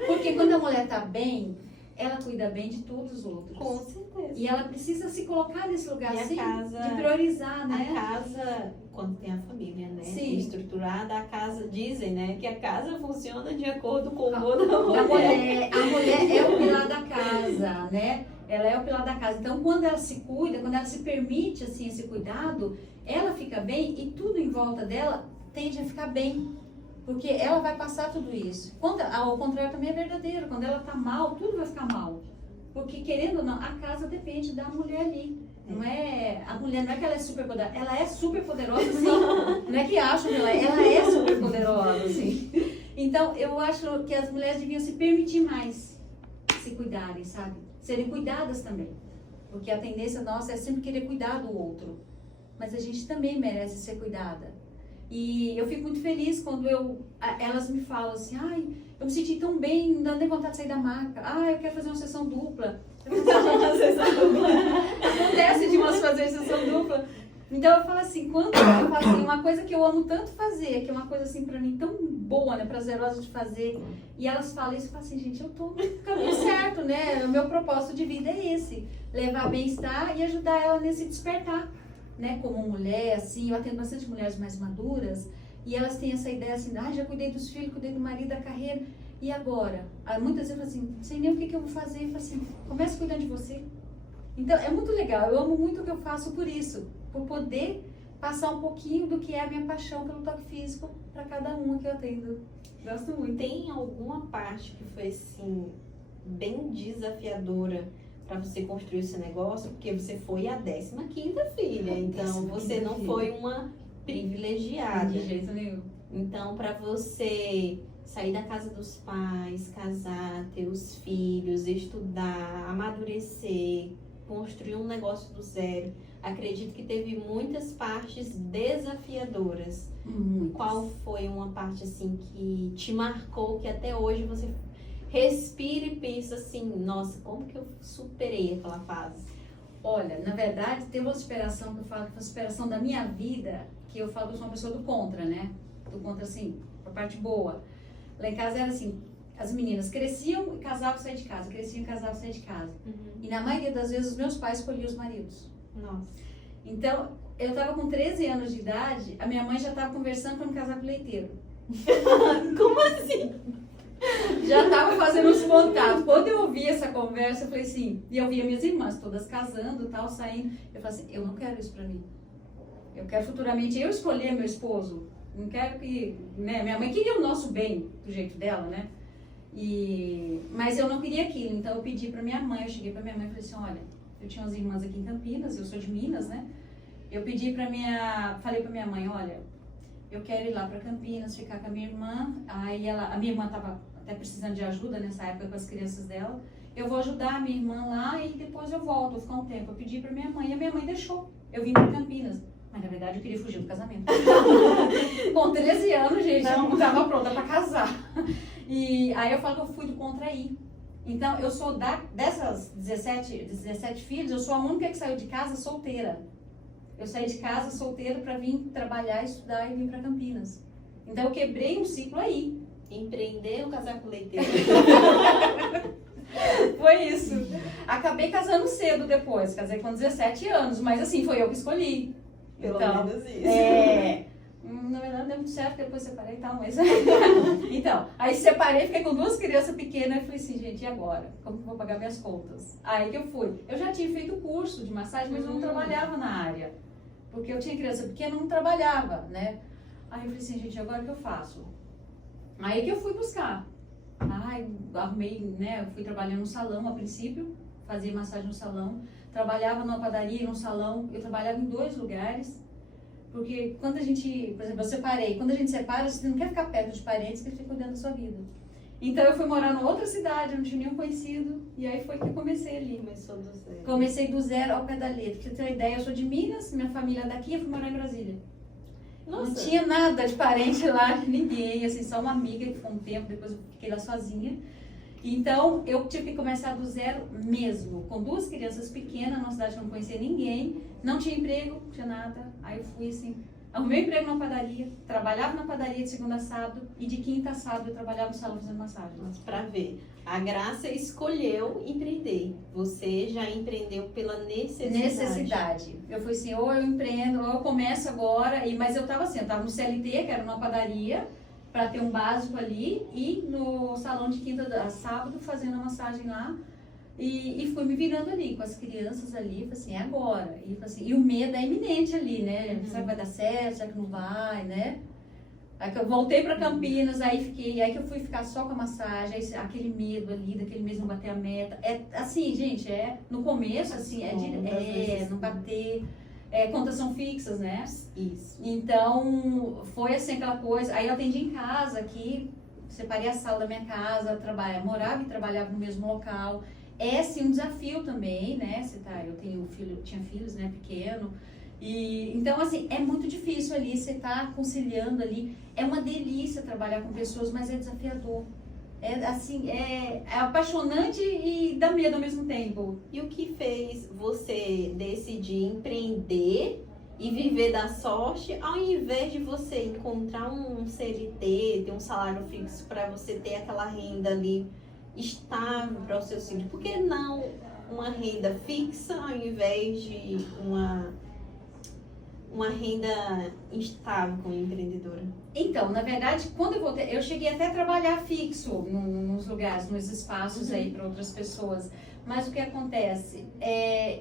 Porque quando a mulher tá bem, ela cuida bem de todos os outros. Com certeza. E ela precisa se colocar nesse lugar, assim, de priorizar, né? A casa quando tem a família, né? Sim. Estruturada, a casa, dizem, né? Que a casa funciona de acordo com o humor da A mulher. mulher é o pilar da casa, né? Ela é o pilar da casa. Então, quando ela se cuida, quando ela se permite, assim, esse cuidado, ela fica bem e tudo em volta dela tende a ficar bem. Porque ela vai passar tudo isso. Ao contrário também é verdadeiro. Quando ela tá mal, tudo vai ficar mal. Porque, querendo ou não, a casa depende da mulher ali. Não é, a mulher não é que ela é super poderosa, ela é super poderosa sim. Não é que acham que ela é super poderosa, sim. Então, eu acho que as mulheres deviam se permitir mais se cuidarem, sabe? Serem cuidadas também. Porque a tendência nossa é sempre querer cuidar do outro. Mas a gente também merece ser cuidada. E eu fico muito feliz quando elas me falam assim, ai, eu me senti tão bem, não dá nem vontade de sair da maca. Ai, eu quero fazer uma sessão dupla. Acontece de umas fazer sessão dupla. Então eu falo assim, quando eu falo assim, uma coisa que eu amo tanto fazer, que é uma coisa assim pra mim tão boa, né, prazerosa de fazer, e elas falam isso, eu falo assim, gente, eu tô no caminho certo, né? O meu propósito de vida é esse, levar bem-estar e ajudar ela nesse despertar, né? Como mulher, assim, eu atendo bastante mulheres mais maduras, e elas têm essa ideia assim, já cuidei dos filhos, cuidei do marido, da carreira, e agora? Muitas vezes eu falo assim, não sei nem o que eu vou fazer, eu falo assim, comece cuidando de você. Então, é muito legal, eu amo muito o que eu faço por isso, por poder passar um pouquinho do que é a minha paixão pelo toque físico para cada uma que eu atendo. Gosto muito. Tem alguma parte que foi, assim, bem desafiadora para você construir esse negócio? Porque você foi a 15ª filha, então você não foi uma privilegiada. De jeito nenhum. Então, para você sair da casa dos pais, casar, ter os filhos, estudar, amadurecer, construir um negócio do zero, acredito que teve muitas partes desafiadoras. Muitas. Qual foi uma parte assim que te marcou, que até hoje você respira e pensa assim, nossa, como que eu superei aquela fase? Olha, na verdade, tem uma superação que eu falo, que foi a superação da minha vida, que eu falo que eu sou uma pessoa do contra, né? Do contra, assim, a parte boa. Lá em casa era assim, as meninas cresciam e casavam e saíam de casa, cresciam e casavam e saíam de casa. E na maioria das vezes os meus pais escolhiam os maridos. Nossa. Então, eu tava com 13 anos de idade, a minha mãe já tava conversando pra me casar com o leiteiro. Como assim? Já tava fazendo os contatos. Quando eu ouvi essa conversa, eu falei assim, e eu via minhas irmãs todas casando e tal, saindo. Eu falei assim, eu não quero isso pra mim. Eu quero futuramente eu escolher meu esposo. Não quero que, né, minha mãe queria o nosso bem, do jeito dela, né? Mas eu não queria aquilo, então eu pedi pra minha mãe, eu cheguei pra minha mãe e falei assim, olha, eu tinha umas irmãs aqui em Campinas, eu sou de Minas, né? Eu pedi falei pra minha mãe, olha, eu quero ir lá pra Campinas, ficar com a minha irmã. Aí a minha irmã tava até precisando de ajuda nessa época com as crianças dela. Eu vou ajudar a minha irmã lá e depois eu volto, vou ficar um tempo. Eu pedi pra minha mãe e a minha mãe deixou. Eu vim pra Campinas. Mas na verdade eu queria fugir do casamento. Com 13 anos, gente, eu não tava pronta pra casar. E aí eu falo que eu fui do contra aí. Então eu sou dessas 17 filhos, eu sou a única que saiu de casa solteira. Eu saí de casa solteira pra vir trabalhar, estudar e vir pra Campinas. Então eu quebrei um ciclo aí. Empreender ou casar com leiteiro? Foi isso. Acabei casando cedo depois, casei com 17 anos, mas assim, foi eu que escolhi. Pelo Então, menos isso. Na verdade não deu muito certo, depois separei e tal, mas... Então, aí separei, fiquei com 2 crianças pequenas e falei assim, gente, e agora? Como que eu vou pagar minhas contas? Aí que eu fui. Eu já tinha feito curso de massagem, mas eu não trabalhava na área. Porque eu tinha criança pequena, não trabalhava, né? Aí eu falei assim, gente, agora o que eu faço? Aí que eu fui buscar. Arrumei, né? Eu fui trabalhando no salão a princípio, fazia massagem no salão. Trabalhava numa padaria, num salão. Eu trabalhava em 2 lugares. Porque quando a gente, por exemplo, eu separei. Quando a gente separa, você não quer ficar perto de parentes que ficam cuidando da sua vida. Então eu fui morar numa outra cidade, eu não tinha nenhum conhecido. E aí foi que eu comecei ali. Começou do zero. Comecei do zero ao pé da letra. Pra você ter uma ideia, eu sou de Minas, minha família é daqui, eu fui morar em Brasília. Nossa. Não tinha nada de parente lá, de ninguém, assim, só uma amiga que ficou um tempo, depois eu fiquei lá sozinha. Então, eu tive que começar do zero mesmo, com 2 crianças pequenas, numa cidade que eu não conhecia ninguém, não tinha emprego, não tinha nada. Aí eu fui assim, arrumei emprego na padaria, trabalhava na padaria de segunda a sábado e de quinta a sábado eu trabalhava no salão fazendo massagem. Para ver, a Graça escolheu empreender. Você já empreendeu pela necessidade. Eu fui assim, ou eu empreendo, ou eu começo agora, mas eu tava assim, eu tava no CLT, que era numa padaria, para ter um básico ali, e no salão de quinta a sábado fazendo a massagem lá. E fui me virando ali com as crianças ali, falei assim, é agora. E o medo é iminente ali, né? Será que vai dar certo? Será que não vai, né? Aí que eu voltei para Campinas, aí que eu fui ficar só com a massagem, aí, aquele medo ali, daquele mês não bater a meta. É assim, gente, no começo, assim, não bater, contas são fixas, né? Isso. Então, foi assim aquela coisa. Aí eu atendi em casa aqui, separei a sala da minha casa, morava e trabalhava no mesmo local. É sim um desafio também, né? Tinha filhos, né, pequeno. Então, assim, é muito difícil ali, você tá conciliando ali. É uma delícia trabalhar com pessoas, mas é desafiador. É apaixonante e dá medo ao mesmo tempo. E o que fez você decidir empreender e viver da sorte, ao invés de você encontrar um CLT, ter um salário fixo para você ter aquela renda ali estável para os seus filhos? Por que não uma renda fixa ao invés de uma renda instável como empreendedora? Então, na verdade, quando eu voltei, eu cheguei até a trabalhar fixo nos lugares, nos espaços aí para outras pessoas. Mas o que acontece?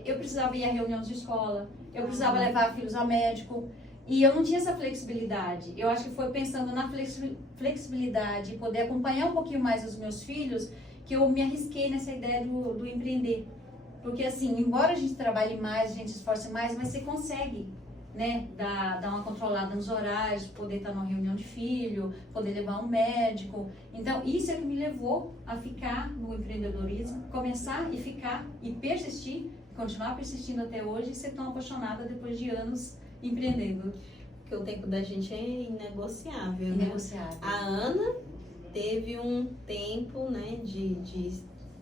Eu precisava ir a reuniões de escola, eu precisava levar filhos ao médico. E eu não tinha essa flexibilidade. Eu acho que foi pensando na flexibilidade e poder acompanhar um pouquinho mais os meus filhos que eu me arrisquei nessa ideia do empreender. Porque assim, embora a gente trabalhe mais, a gente se esforce mais, mas você consegue, né, dar uma controlada nos horários, poder estar numa reunião de filho, poder levar um médico. Então, isso é que me levou a ficar no empreendedorismo, começar e ficar e persistir, continuar persistindo até hoje e ser tão apaixonada depois de anos empreendendo. Porque o tempo da gente é inegociável, né? Inegociável. A Ana teve um tempo, né, de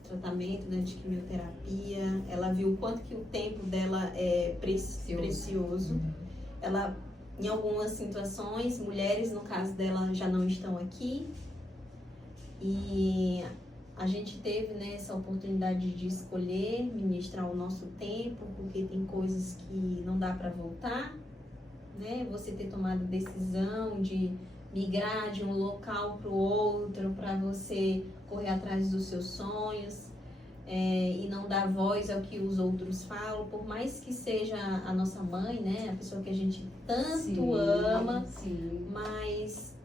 tratamento, né, de quimioterapia. Ela viu o quanto que o tempo dela é precioso. Ela, em algumas situações, mulheres, no caso dela, já não estão aqui. E a gente teve, né, essa oportunidade de escolher ministrar o nosso tempo, porque tem coisas que não dá para voltar, né? Você ter tomado a decisão de migrar de um local para o outro, para você correr atrás dos seus sonhos, e não dar voz ao que os outros falam, por mais que seja a nossa mãe, né, a pessoa que a gente tanto ama, mas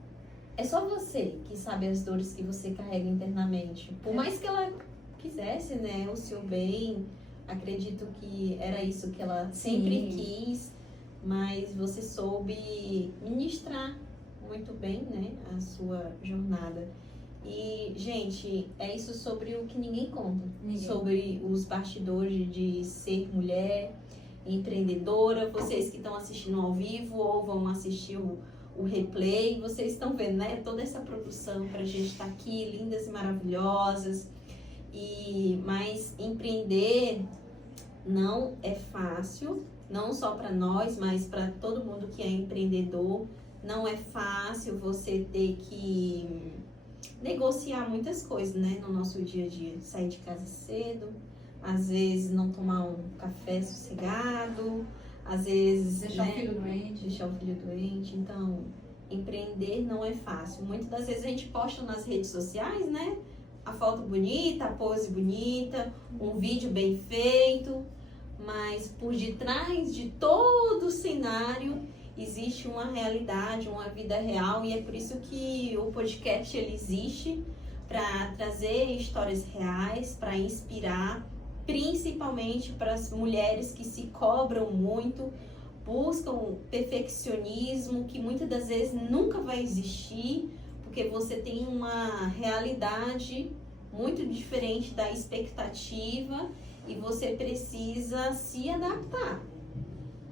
é só você que sabe as dores que você carrega internamente. Por mais que ela quisesse, né, o seu bem, acredito que era isso que ela sempre quis, mas você soube ministrar muito bem, né, a sua jornada. E, gente, é isso sobre o que ninguém conta. Sobre os bastidores de ser mulher, empreendedora. Vocês que estão assistindo ao vivo ou vão assistir o replay, vocês estão vendo, né? Toda essa produção pra gente estar aqui, lindas e maravilhosas. Mas empreender não é fácil, não só para nós, mas para todo mundo que é empreendedor. Não é fácil você ter que negociar muitas coisas, né, no nosso dia a dia. Sair de casa cedo, às vezes não tomar um café sossegado, às vezes deixar o filho doente. Deixar o filho doente. Então, empreender não é fácil. Muitas das vezes a gente posta nas redes sociais, né, a foto bonita, a pose bonita, um vídeo bem feito, mas por detrás de todo o cenário existe uma realidade, uma vida real, e é por isso que o podcast ele existe, para trazer histórias reais, para inspirar, principalmente para as mulheres que se cobram muito, buscam perfeccionismo, que muitas das vezes nunca vai existir, porque você tem uma realidade muito diferente da expectativa e você precisa se adaptar.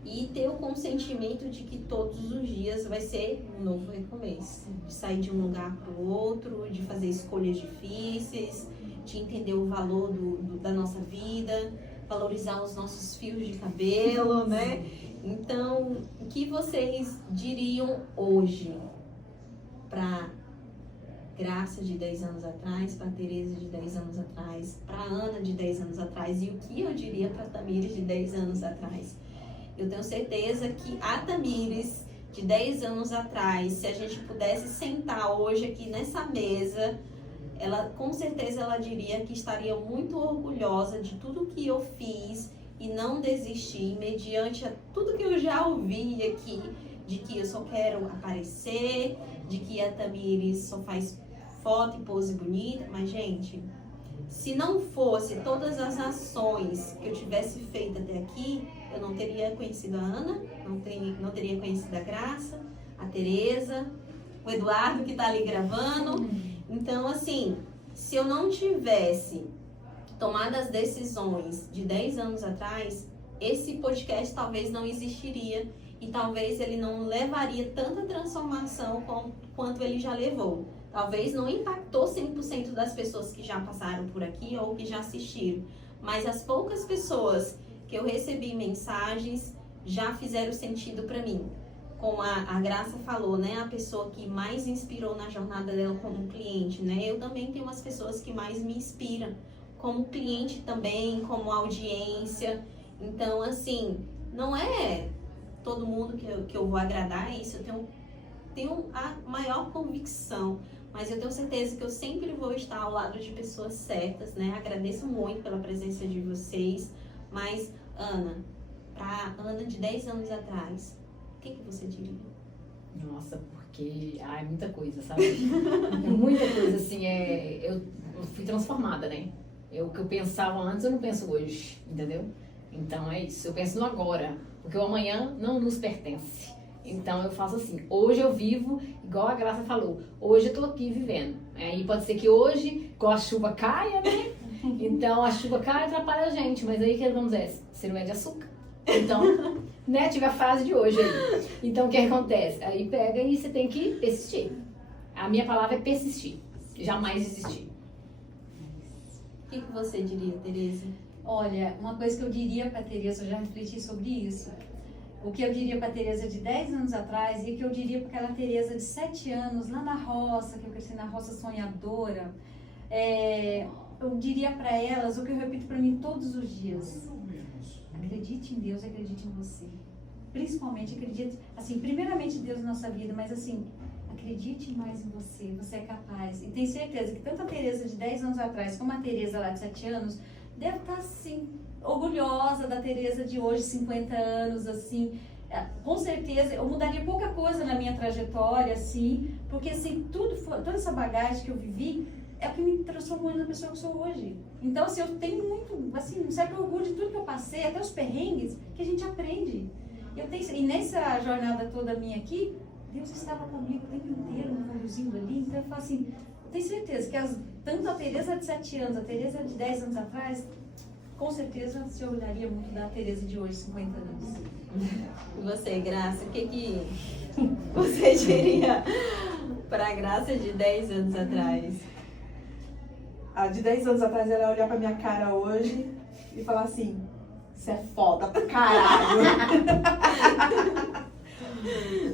E ter o consentimento de que todos os dias vai ser um novo recomeço. De sair de um lugar para o outro, de fazer escolhas difíceis, de entender o valor da nossa vida, valorizar os nossos fios de cabelo, né? Então, o que vocês diriam hoje para Graça de 10 anos atrás, para Tereza de 10 anos atrás, para Ana de 10 anos atrás, e o que eu diria para Tamires de 10 anos atrás? Eu tenho certeza que a Tamires de 10 anos atrás, se a gente pudesse sentar hoje aqui nessa mesa, ela com certeza ela diria que estaria muito orgulhosa de tudo que eu fiz e não desistir, mediante a tudo que eu já ouvi aqui, de que eu só quero aparecer, de que a Tamires só faz foto e pose bonita. Mas, gente, se não fosse todas as ações que eu tivesse feito até aqui, eu não teria conhecido a Ana, não teria conhecido a Graça, a Tereza, o Eduardo que tá ali gravando. Então, assim, se eu não tivesse tomado as decisões de 10 anos atrás, esse podcast talvez não existiria e talvez ele não levaria tanta transformação quanto ele já levou. Talvez não impactou 100% das pessoas que já passaram por aqui ou que já assistiram, mas as poucas pessoas que eu recebi mensagens já fizeram sentido para mim. Como a Graça falou, né? A pessoa que mais inspirou na jornada dela como cliente, né? Eu também tenho umas pessoas que mais me inspiram como cliente também, como audiência. Então, assim, não é todo mundo que eu vou agradar, isso eu tenho a maior convicção, mas eu tenho certeza que eu sempre vou estar ao lado de pessoas certas, né? Agradeço muito pela presença de vocês, mas Ana, pra Ana de 10 anos atrás, o que você diria? Nossa, porque é muita coisa, sabe? É muita coisa, assim, eu fui transformada, né? O que eu pensava antes, eu não penso hoje, entendeu? Então é isso, eu penso no agora, porque o amanhã não nos pertence. Então eu faço assim, hoje eu vivo, igual a Graça falou, hoje eu tô aqui vivendo. Aí pode ser que hoje, igual a chuva caia, né? Então a chuva cai e atrapalha a gente, mas aí o que vamos dizer? Você não é de açúcar. Então, né, tive a frase de hoje aí. Então o que acontece? Aí pega e você tem que persistir. A minha palavra é persistir, jamais desistir. O que você diria, Tereza? Olha, uma coisa que eu diria para a Tereza, eu já refleti sobre isso. O que eu diria para a Tereza de 10 anos atrás e o que eu diria para aquela Tereza de 7 anos, lá na roça, que eu cresci na roça sonhadora, eu diria para elas o que eu repito para mim todos os dias. Acredite em Deus, acredite em você. Principalmente acredite, assim, primeiramente Deus na nossa vida, mas assim, acredite mais em você, você é capaz. E tenho certeza que tanto a Tereza de 10 anos atrás como a Tereza lá de 7 anos deve estar assim, orgulhosa da Tereza de hoje, 50 anos, assim. Com certeza, eu mudaria pouca coisa na minha trajetória, assim, porque assim, toda essa bagagem que eu vivi é o que me transformou na pessoa que eu sou hoje. Então, assim, eu tenho muito, assim, um certo orgulho de tudo que eu passei, até os perrengues que a gente aprende. E nessa jornada toda minha aqui, Deus estava comigo o tempo inteiro, me conduzindo ali. Então, eu falo assim, eu tenho certeza que tanto a Tereza de 7 anos, a Tereza de 10 anos atrás, com certeza se orgulharia muito da Tereza de hoje, 50 anos. E você, Graça, o que você diria para a Graça de 10 anos atrás? A de 10 anos atrás ela ia olhar pra minha cara hoje e falar assim, você é foda pra caralho.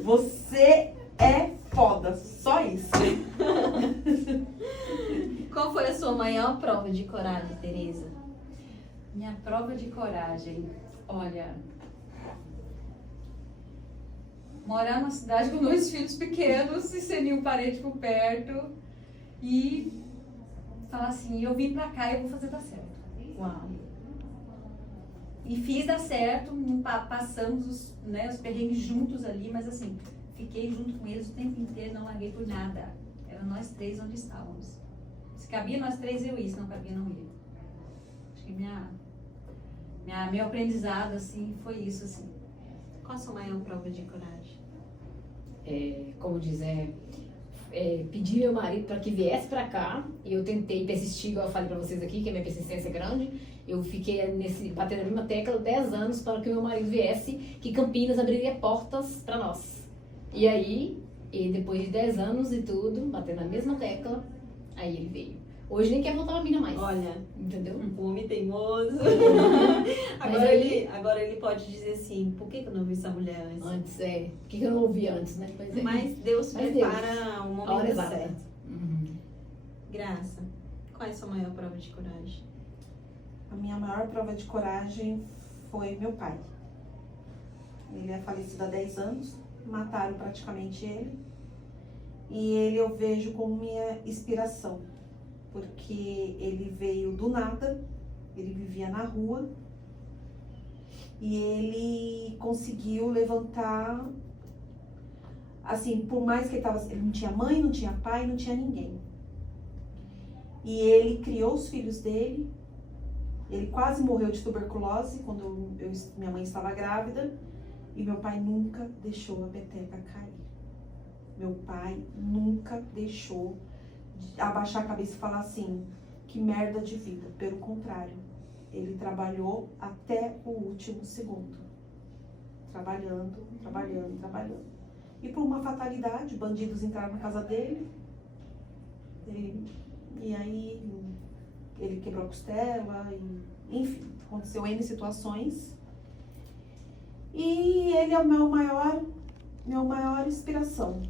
Você é foda, só isso. Qual foi a sua maior prova de coragem, Tereza? Minha prova de coragem, olha, morar numa cidade com 2 filhos pequenos e sem nenhum parente por perto e falar assim, eu vim pra cá e eu vou fazer dar certo. Uau! E fiz dar certo, passamos os perrengues juntos ali, mas assim, fiquei junto com eles o tempo inteiro, não larguei por nada. Eram nós 3 onde estávamos. Se cabia nós 3, eu ia, se não cabia, não ia. Acho que meu aprendizado, assim, foi isso, assim. Qual a sua maior prova de coragem? Como diz, pedi meu marido para que viesse para cá, e eu tentei persistir, igual eu falei para vocês aqui, que a minha persistência é grande. Eu fiquei batendo na mesma tecla 10 anos para que meu marido viesse, que Campinas abriria portas para nós. E aí, depois de 10 anos e tudo, batendo na mesma tecla, aí ele veio. Hoje nem quer voltar pra mina mais. Olha, Entendeu? um homem teimoso. Mas agora ele pode dizer assim, por que eu não vi essa mulher antes? Antes, Por que eu não ouvi antes, né? Pois é. Mas Deus Mas prepara o A hora momento exata. certo. Uhum. Graça, qual é a sua maior prova de coragem? A minha maior prova de coragem foi meu pai. Ele é falecido há 10 anos, mataram praticamente ele. E ele eu vejo como minha inspiração, porque ele veio do nada, ele vivia na rua e ele conseguiu levantar, assim, por mais que ele não tinha mãe, não tinha pai, não tinha ninguém. E ele criou os filhos dele. Ele quase morreu de tuberculose quando minha mãe estava grávida. E meu pai nunca deixou a peteca cair. Meu pai nunca deixou de abaixar a cabeça e falar assim, que merda de vida. Pelo contrário, ele trabalhou até o último segundo. Trabalhando. E por uma fatalidade, bandidos entraram na casa dele. E aí ele quebrou a costela, enfim, aconteceu N situações. E ele é o meu maior inspiração.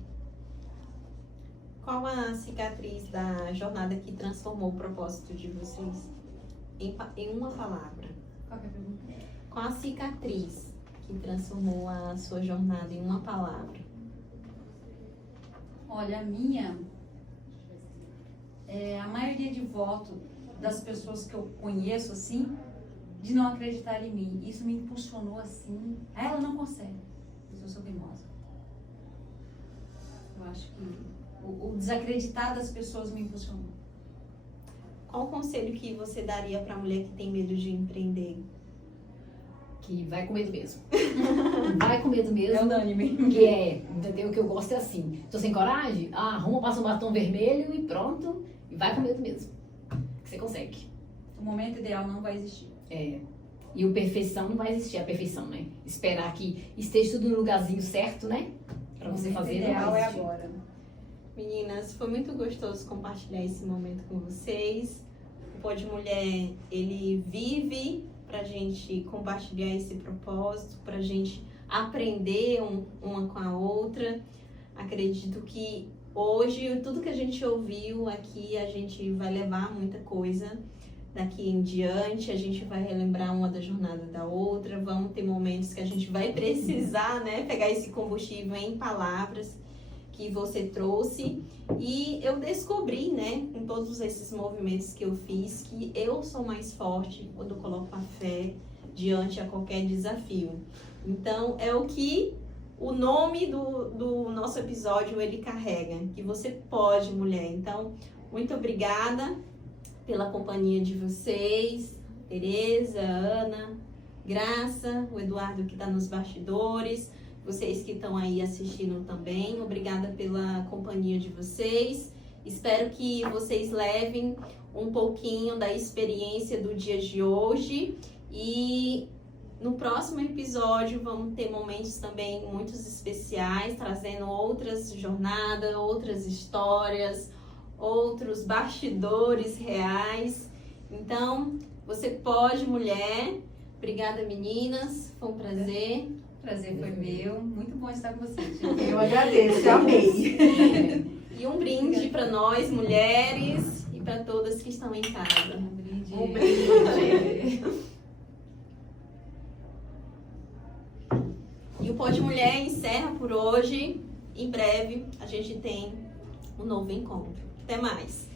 Qual a cicatriz da jornada que transformou o propósito de vocês? Em uma palavra. Qual que é a pergunta? Qual a cicatriz que transformou a sua jornada em uma palavra? Olha, a minha, a maioria de voto das pessoas que eu conheço, assim, de não acreditar em mim. Isso me impulsionou, assim. Ela não consegue, mas eu sou teimosa. Eu acho que o desacreditar das pessoas me impulsionou. Qual o conselho que você daria para a mulher que tem medo de empreender? Que vai com medo mesmo. Vai com medo mesmo. É unânime. Entendeu? O que eu gosto é assim. Tô sem coragem? Arruma, passa um batom vermelho e pronto. E vai com medo mesmo. Que você consegue. O momento ideal não vai existir. E o perfeição não vai existir, a perfeição, né? Esperar que esteja tudo no lugarzinho certo, né? Pra você fazer, O não ideal vai é existir. agora. Meninas, foi muito gostoso compartilhar esse momento com vocês. O Pode Mulher, ele vive pra gente compartilhar esse propósito, pra gente aprender uma com a outra. Acredito que hoje, tudo que a gente ouviu aqui, a gente vai levar muita coisa. Daqui em diante, a gente vai relembrar uma da jornada da outra. Vamos ter momentos que a gente vai precisar, né, pegar esse combustível em palavras que você trouxe. E eu descobri, né, com todos esses movimentos que eu fiz, que eu sou mais forte quando coloco a fé diante a qualquer desafio. Então, é o que o nome do nosso episódio ele carrega, que você pode, mulher. Então, muito obrigada pela companhia de vocês, Tereza, Ana, Graça, o Eduardo que está nos bastidores, vocês que estão aí assistindo também, obrigada pela companhia de vocês. Espero que vocês levem um pouquinho da experiência do dia de hoje e no próximo episódio vamos ter momentos também muito especiais, trazendo outras jornadas, outras histórias, outros bastidores reais. Então, você pode, mulher. Obrigada, meninas. Foi um prazer. O prazer foi meu. Muito bom estar com vocês, gente. Eu agradeço, amei. E um brinde para nós, mulheres, e para todas que estão em casa. Um brinde. Um brinde. E o Pode Mulher encerra por hoje. Em breve, a gente tem um novo encontro. Até mais!